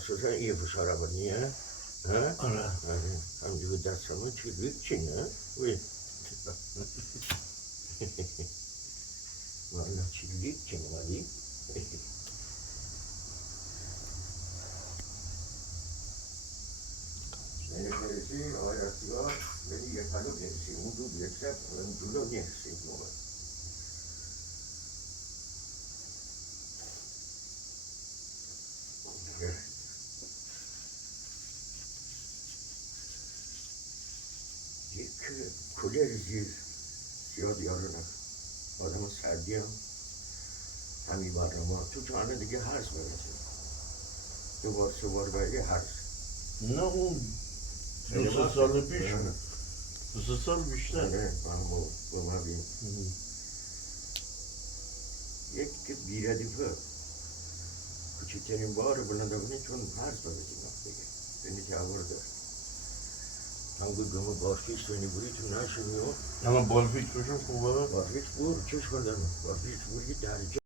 اساسا این فشار نیه آره همجور دست همه چی ریک چی نه وی والا چی ریک چی نمالی نرسی آیا سیاه ولی یه پلو نرسی اون دو بیرسه اون دولو نرسی نومد یک کلر زیر زیاد یارو آدم سردی هم همین برنامه تو جانه دیگه هرز برسه دوبار سه بار باید هرز نه اون دو سه سال پیش دو سه سال بیشتر من با ما بیم یک که بیردیفه کوچکترین بار بلنده بینه چون هرز بگذیم دیگه بینی که آورده هم بود گمه بارفیش بینی بوری تو نشونی اما بالفیک روشون خوبه بارفیش بور چش کندن بارفیش بوری درجه